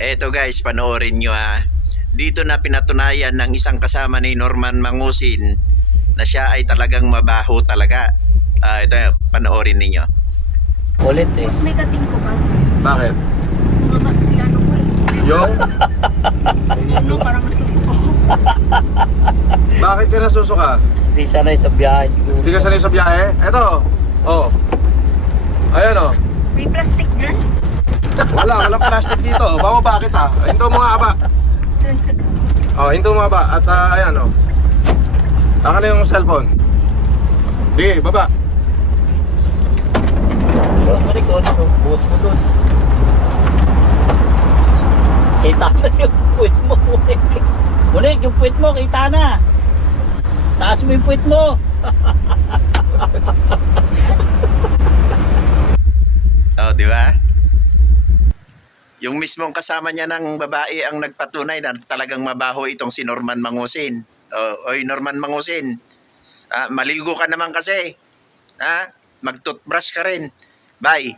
Eto guys, panoorin nyo ha. Dito na pinatunayan ng isang kasama ni Norman Mangusin na siya ay talagang mabaho talaga. Ito, panoorin ninyo. Kulit eh. Tapos may kating ko ba? Bakit? Mga pilano ko eh. Yung? Ano, parang nasusuko ko. Bakit ka nasusuka? Hindi sanay sa biyahe siguro. Hindi ka sanay sa biyahe? Eto. Oh. Ayan oh. May plastic dyan? Walang plastic dito. Bababa kita. Hinto mo nga ba? Oh, hinto mo ba? At ayan oh. Taka na yung cellphone. Sige, baba. Ano ko, buhos mo dun. Kita na yung puwit mo. Ulit, yung puwit mo, kita na. Taas mo yung puwit mo. Oh, di ba? Yung mismong kasama niya ng babae ang nagpatunay na talagang mabaho itong si Norman Mangusin. Oy, Norman Mangusin. Maligo ka naman kasi. Mag-toothbrush ka rin. Bye.